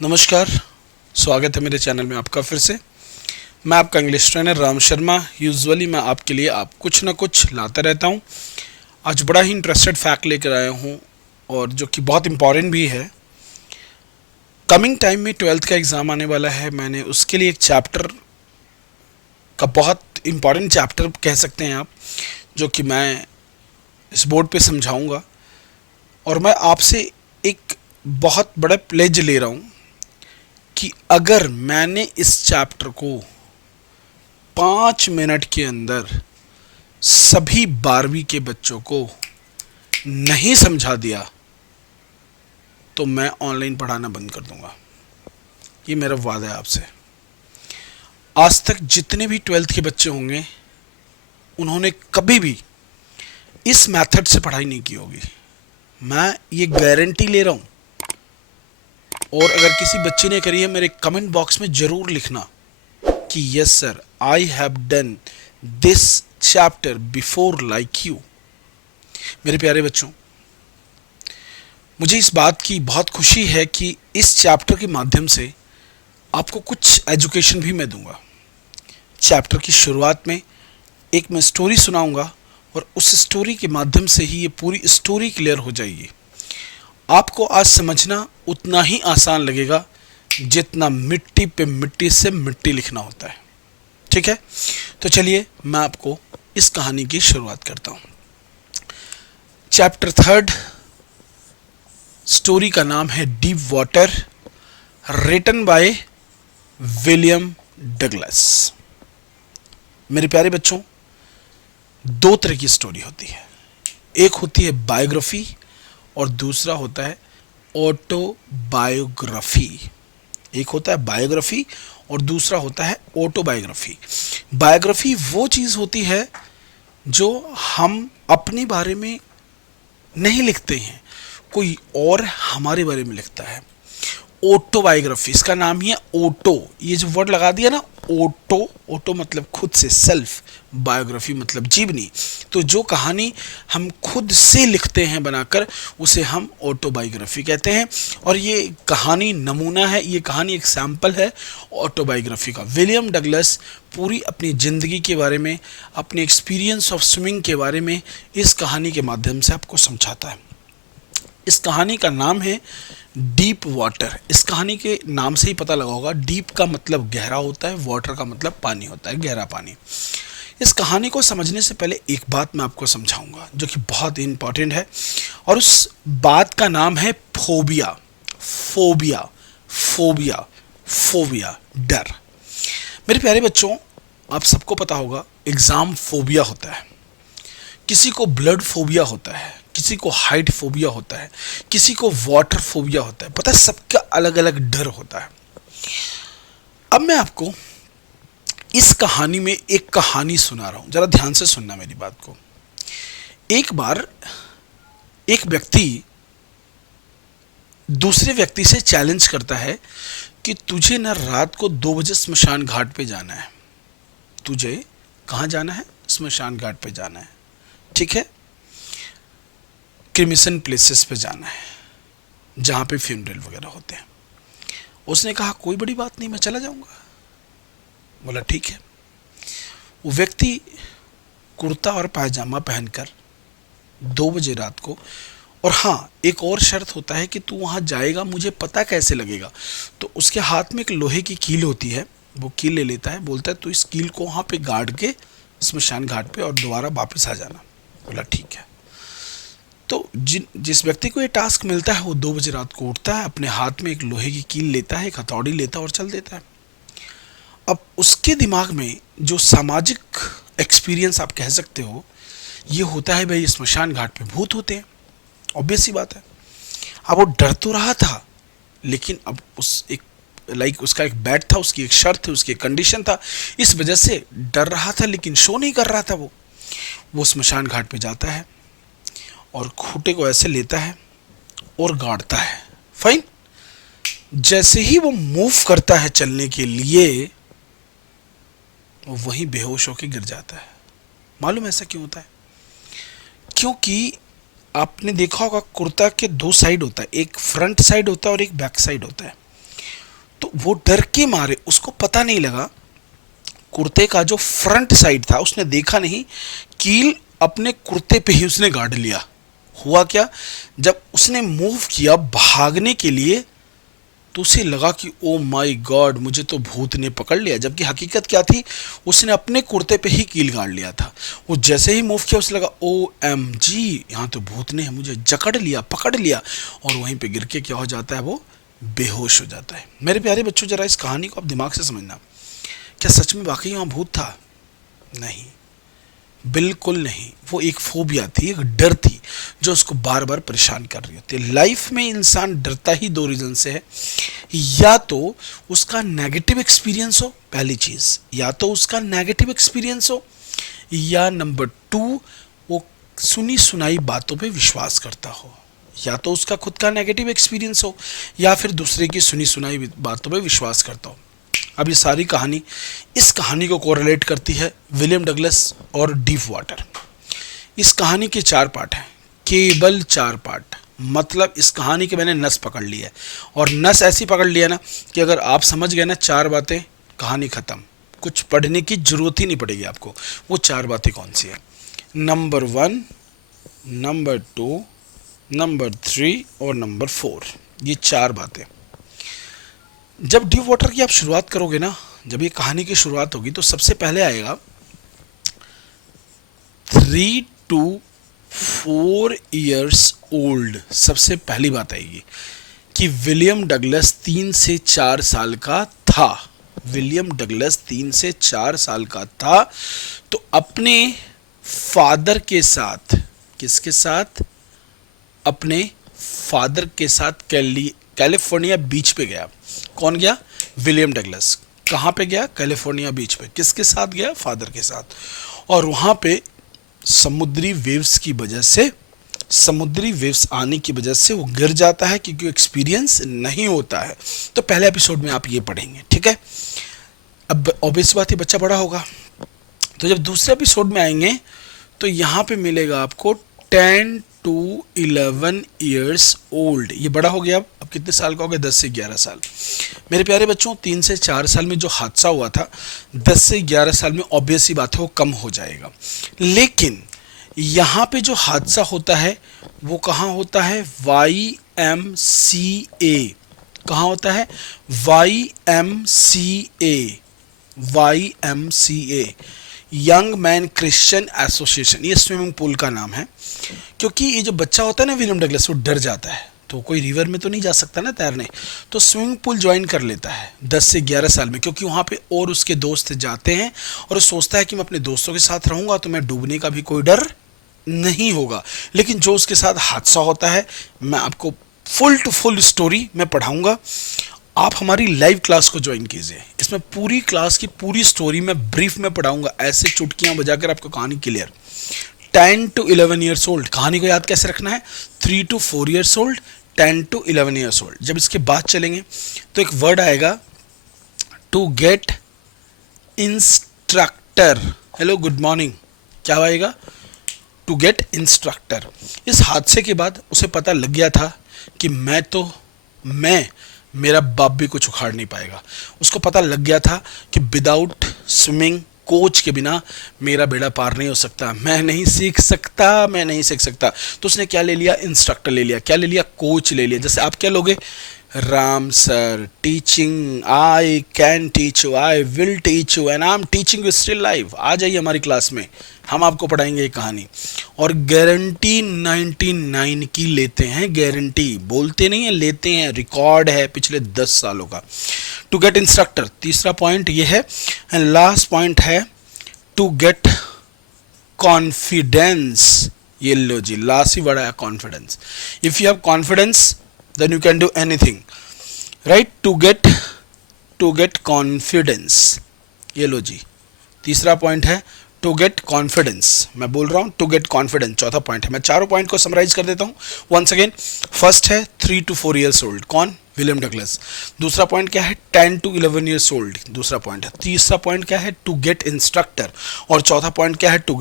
नमस्कार। स्वागत है मेरे चैनल में आपका फिर से। मैं आपका English trainer Ram Sharma. Usually मैं आपके लिए कुछ ना कुछ लाता रहता हूँ। आज बड़ा ही इंटरेस्टेड फैक्ट लेकर आया हूँ और जो कि बहुत इम्पॉर्टेंट भी है। कमिंग टाइम में 12th का एग्ज़ाम आने वाला है। मैंने उसके लिए एक चैप्टर का बहुत इम्पॉर्टेंट चैप्टर कह सकते हैं आप, जो कि मैं इस बोर्ड पे समझाऊंगा। और मैं आपसे एक बहुत बड़ा प्लेज ले रहा हूँ कि अगर मैंने इस चैप्टर को 5 मिनट के अंदर सभी 12वीं के बच्चों को नहीं समझा दिया तो मैं ऑनलाइन पढ़ाना बंद कर दूंगा। ये मेरा वादा है आपसे। आज तक जितने भी 12th के बच्चे होंगे उन्होंने कभी भी इस मेथड से पढ़ाई नहीं की होगी। मैं ये गारंटी ले रहा हूँ। और अगर किसी बच्चे ने करी है, मेरे कमेंट बॉक्स में ज़रूर लिखना कि yes sir, I have done this chapter before like you. मेरे प्यारे बच्चों, मुझे इस बात की बहुत खुशी है कि इस चैप्टर के माध्यम से आपको कुछ एजुकेशन भी मैं दूंगा। चैप्टर की शुरुआत में एक मैं स्टोरी सुनाऊंगा और उस स्टोरी के माध्यम से ही ये पूरी स्टोरी क्लियर हो जाएगी। आपको आज समझना उतना ही आसान लगेगा जितना मिट्टी पे मिट्टी से मिट्टी लिखना होता है। ठीक है, तो चलिए मैं आपको इस कहानी की शुरुआत करता हूँ। चैप्टर 3, स्टोरी का नाम है deep water, written by William Douglas. मेरे प्यारे बच्चों, दो तरह की स्टोरी होती है। एक होती है बायोग्राफी और दूसरा होता है ऑटोबायोग्राफी। एक होता है बायोग्राफी और दूसरा होता है ऑटोबायोग्राफी। बायोग्राफी वो चीज़ होती है जो हम अपने बारे में नहीं लिखते हैं, कोई और हमारे बारे में लिखता है। ऑटोबायोग्राफी, इसका नाम ही है ऑटो। ये जो वर्ड लगा दिया ना, ऑटो, ऑटो मतलब खुद से, सेल्फ, बायोग्राफी मतलब जीवनी। तो जो कहानी हम खुद से लिखते हैं बनाकर, उसे हम ऑटोबायोग्राफी कहते हैं। और ये कहानी नमूना है, ये कहानी एक सैंपल है ऑटोबायोग्राफी का। विलियम डगलस पूरी अपनी ज़िंदगी के बारे में, अपने एक्सपीरियंस ऑफ स्विमिंग के बारे में इस कहानी के माध्यम से आपको समझाता है। इस कहानी का नाम है डीप वाटर। इस कहानी के नाम से ही पता लगा होगा, डीप का मतलब गहरा होता है, वाटर का मतलब पानी होता है, गहरा पानी। इस कहानी को समझने से पहले एक बात मैं आपको समझाऊंगा जो कि बहुत इंपॉर्टेंट है, और उस बात का नाम है फोबिया। फोबिया, फोबिया, फोबिया, डर। मेरे प्यारे बच्चों, आप सबको पता होगा एग्ज़ाम फोबिया होता है, किसी को ब्लड फोबिया होता है, किसी को हाइट फोबिया होता है, किसी को वाटर फोबिया होता है। पता है, सबका अलग अलग डर होता है। अब मैं आपको इस कहानी में एक कहानी सुना रहा हूं, जरा ध्यान से सुनना मेरी बात को। एक बार एक व्यक्ति दूसरे व्यक्ति से चैलेंज करता है कि तुझे ना रात को 2 बजे स्मशान घाट पे जाना है। तुझे कहाँ जाना है? स्मशान घाट पे जाना है, ठीक है, क्रिमिसन प्लेसेस पे जाना है जहाँ पे फ्यूनरल वगैरह होते हैं। उसने कहा कोई बड़ी बात नहीं, मैं चला जाऊँगा। बोला ठीक है। वो व्यक्ति कुर्ता और पायजामा पहनकर 2 बजे रात को, और हाँ, एक और शर्त होता है कि तू वहाँ जाएगा मुझे पता कैसे लगेगा। तो उसके हाथ में एक लोहे की कील होती है, वो कील ले लेता है, बोलता है तू इस कील को वहाँ पे गाड़ के स्मशान घाट पे और दोबारा वापस आ जाना। बोला ठीक है। तो जिस व्यक्ति को ये टास्क मिलता है वो 2 बजे रात को उठता है, अपने हाथ में एक लोहे की कील लेता है, एक हथौड़ी लेता है और चल देता है। अब उसके दिमाग में जो सामाजिक एक्सपीरियंस आप कह सकते हो, ये होता है भाई स्मशान घाट पे भूत होते हैं, ऑब्वियस सी बात है। अब वो डर तो रहा था, लेकिन अब उस एक उसका एक बैट था, उसकी एक शर्त थी, उसकी एक कंडीशन था, इस वजह से डर रहा था लेकिन शो नहीं कर रहा था। वो स्मशान घाट पे जाता है और खूंटे को ऐसे लेता है और गाड़ता है। फाइन। जैसे ही वो मूव करता है चलने के लिए, वो वहीं बेहोश होकर गिर जाता है। मालूम ऐसा क्यों होता है? क्योंकि आपने देखा होगा कुर्ता के 2 साइड होता है, एक फ्रंट साइड होता है और एक बैक साइड होता है। तो वो डर के मारे, उसको पता नहीं लगा, कुर्ते का जो फ्रंट साइड था उसने देखा नहीं, कील अपने कुर्ते पे ही उसने गाड़ लिया। हुआ क्या, जब उसने मूव किया भागने के लिए, तो उसे लगा कि ओ माय गॉड, मुझे तो भूत ने पकड़ लिया। जबकि हकीकत क्या थी, उसने अपने कुर्ते पे ही कील गाड़ लिया था। वो जैसे ही मूव किया उसे लगा ओ एम जी, यहाँ तो भूत ने मुझे जकड़ लिया, पकड़ लिया, और वहीं पे गिर के क्या हो जाता है, वो बेहोश हो जाता है। मेरे प्यारे बच्चों, जरा इस कहानी को आप दिमाग से समझना। क्या सच में वाकई वहाँ भूत था? नहीं, बिल्कुल नहीं। वो एक फोबिया थी, एक डर थी जो उसको बार बार परेशान कर रही होती है। लाइफ में इंसान डरता ही दो रीजन से है, या तो उसका नेगेटिव एक्सपीरियंस हो, पहली चीज, या तो उसका नेगेटिव एक्सपीरियंस हो, या नंबर टू, वो सुनी सुनाई बातों पे विश्वास करता हो। या तो उसका खुद का नेगेटिव एक्सपीरियंस हो, या फिर दूसरे की सुनी सुनाई बातों पे विश्वास करता हो। अब ये सारी कहानी, इस कहानी को कोरिलेट करती है विलियम डगलस और डीप वाटर। इस कहानी के 4 पार्ट हैं, केवल 4 पार्ट। मतलब इस कहानी के मैंने नस पकड़ ली है, और नस ऐसी पकड़ लिया ना कि अगर आप समझ गए ना 4 बातें, कहानी ख़त्म। कुछ पढ़ने की जरूरत ही नहीं पड़ेगी आपको। वो 4 बातें कौन सी है? नंबर 1, नंबर 2, नंबर 3 और नंबर 4। ये 4 बातें। जब डीप वाटर की आप शुरुआत करोगे ना, जब ये कहानी की शुरुआत होगी, तो सबसे पहले आएगा 3 to 4 years old। सबसे पहली बात आएगी कि विलियम डगलस 3 से 4 साल का था। विलियम डगलस 3 से 4 साल का था, तो अपने फादर के साथ, किसके साथ? अपने फादर के साथ कैलिफोर्निया बीच पे गया। कौन गया? William Douglas. कहाँ पे गया? कैलिफोर्निया बीच पे। किसके साथ गया? फादर के साथ। और वहाँ पे समुद्री वेव्स की वजह से, समुद्री वेव्स आने की वजह से वो गिर जाता है, क्योंकि एक्सपीरियंस नहीं होता है। तो पहले एपिसोड में आप ये पढ़ेंगे, ठीक है। अब ऑब्वियस बात है, बच्चा बड़ा होगा, तो जब दूसरे एपिसोड में आएंगे तो यहाँ पे मिलेगा आपको 10 to 11 years old। ये बड़ा हो गया। अब कितने साल का हो गया? 10 से 11 साल। मेरे प्यारे बच्चों, 3 से 4 साल में जो हादसा हुआ था, 10 से 11 साल में ऑब्वियस ही बात है वो कम हो जाएगा। लेकिन यहाँ पे जो हादसा होता है वो कहाँ होता है? YMCA। कहाँ होता है? YMCA। YMCA, young man Christian association. ये स्विमिंग पूल का नाम है, क्योंकि ये जो बच्चा होता है ना विलियम डगलस, वो डर जाता है, तो कोई रिवर में तो नहीं जा सकता ना तैरने, तो स्विमिंग पूल ज्वाइन कर लेता है 10 से 11 साल में, क्योंकि वहाँ पे और उसके दोस्त जाते हैं, और वो सोचता है कि मैं अपने दोस्तों के साथ रहूँगा तो मैं डूबने का भी कोई डर नहीं होगा। लेकिन जो उसके साथ हादसा होता है, मैं आपको फुल टू फुल स्टोरी मैं पढ़ाऊँगा। आप हमारी लाइव क्लास को ज्वाइन कीजिए। इसमें पूरी क्लास की पूरी स्टोरी मैं ब्रीफ में पढ़ाऊंगा, ऐसे चुटकियां बजाकर आपको कहानी क्लियर। 10 to 11 years old, कहानी को याद कैसे रखना है? 3 to 4 years old, 10 to 11 years old। जब इसके बाद चलेंगे तो एक वर्ड आएगा, to get instructor. Hello, good morning. क्या आएगा? To get instructor. इस हादसे के बाद उसे पता लग गया था कि मेरा बाप भी कुछ उखाड़ नहीं पाएगा। उसको पता लग गया था कि विदाउट स्विमिंग कोच के बिना मेरा बेड़ा पार नहीं हो सकता, मैं नहीं सीख सकता, मैं नहीं सीख सकता। तो उसने क्या ले लिया? इंस्ट्रक्टर ले लिया। क्या ले लिया? कोच ले लिया। जैसे आप क्या लोगे? Ram sir teaching, I can teach you, I will teach you, and I am teaching you still live. आ जाइए हमारी क्लास में, हम आपको पढ़ाएंगे ये कहानी। और गारंटी 99 की लेते हैं, गारंटी बोलते नहीं है, लेते हैं। रिकॉर्ड है पिछले 10 सालों का। टू गेट इंस्ट्रक्टर, तीसरा पॉइंट ये है। एंड लास्ट पॉइंट है टू गेट कॉन्फिडेंस। ये लो जी, लास्ट ही वर्ड है confidence. If you have confidence then you can do anything, right? to get confidence। ये लो जी, तीसरा पॉइंट है टू गेट कॉन्फिडेंस। मैं बोल रहा हूँ टू गेट कॉन्फिडेंस, चौथा पॉइंट है। मैं चारों पॉइंट को समराइज कर देता हूँ वंस अगेन। फर्स्ट है 3 to 4 years old, कौन? William Douglas. दूसरा पॉइंट क्या है? 10 to 11 years old, दूसरा पॉइंट है। तीसरा पॉइंट क्या है? To get instructor. और चौथा पॉइंट क्या है? To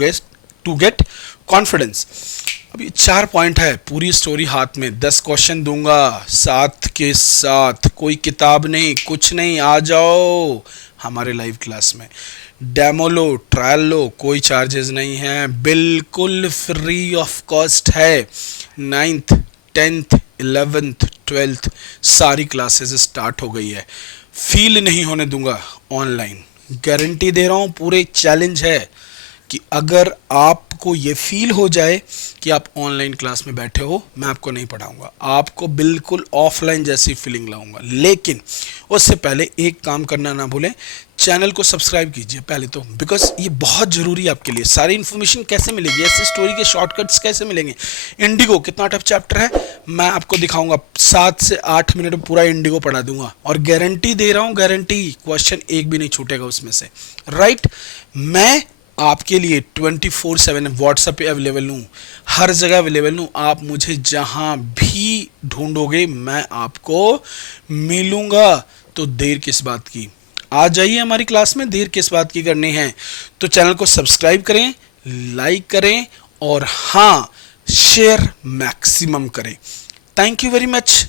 get confidence. अभी 4 पॉइंट है, पूरी स्टोरी हाथ में, 10 क्वेश्चन दूंगा साथ के साथ, कोई किताब नहीं कुछ नहीं, आ जाओ हमारे लाइव क्लास में, डेमो लो, ट्रायल लो, कोई चार्जेस नहीं है, बिल्कुल फ्री ऑफ कॉस्ट है। 9th 10th 11th 12th सारी क्लासेस स्टार्ट हो गई है, फील नहीं होने दूंगा ऑनलाइन, गारंटी दे रहा हूँ, पूरे चैलेंज है कि अगर आपको ये फील हो जाए कि आप ऑनलाइन क्लास में बैठे हो, मैं आपको नहीं पढ़ाऊंगा, आपको बिल्कुल ऑफलाइन जैसी फीलिंग लाऊंगा। लेकिन उससे पहले एक काम करना ना भूलें, चैनल को सब्सक्राइब कीजिए पहले तो, बिकॉज ये बहुत ज़रूरी है आपके लिए। सारी इन्फॉर्मेशन कैसे मिलेगी, ऐसे स्टोरी के शॉर्टकट्स कैसे मिलेंगे, इंडिगो कितना टफ चैप्टर है मैं आपको दिखाऊंगा, 7 से 8 मिनट में पूरा इंडिगो पढ़ा दूंगा, और गारंटी दे रहा हूँ, गारंटी, क्वेश्चन एक भी नहीं छूटेगा उसमें से, राइट। मैं आपके लिए 24/7 व्हाट्सएप पे अवेलेबल हूँ, हर जगह अवेलेबल हूँ, आप मुझे जहाँ भी ढूंढोगे मैं आपको मिलूँगा। तो देर किस बात की, आ जाइए हमारी क्लास में, देर किस बात की करनी है। तो चैनल को सब्सक्राइब करें, लाइक करें, और हाँ, शेयर मैक्सिमम करें। Thank you very much.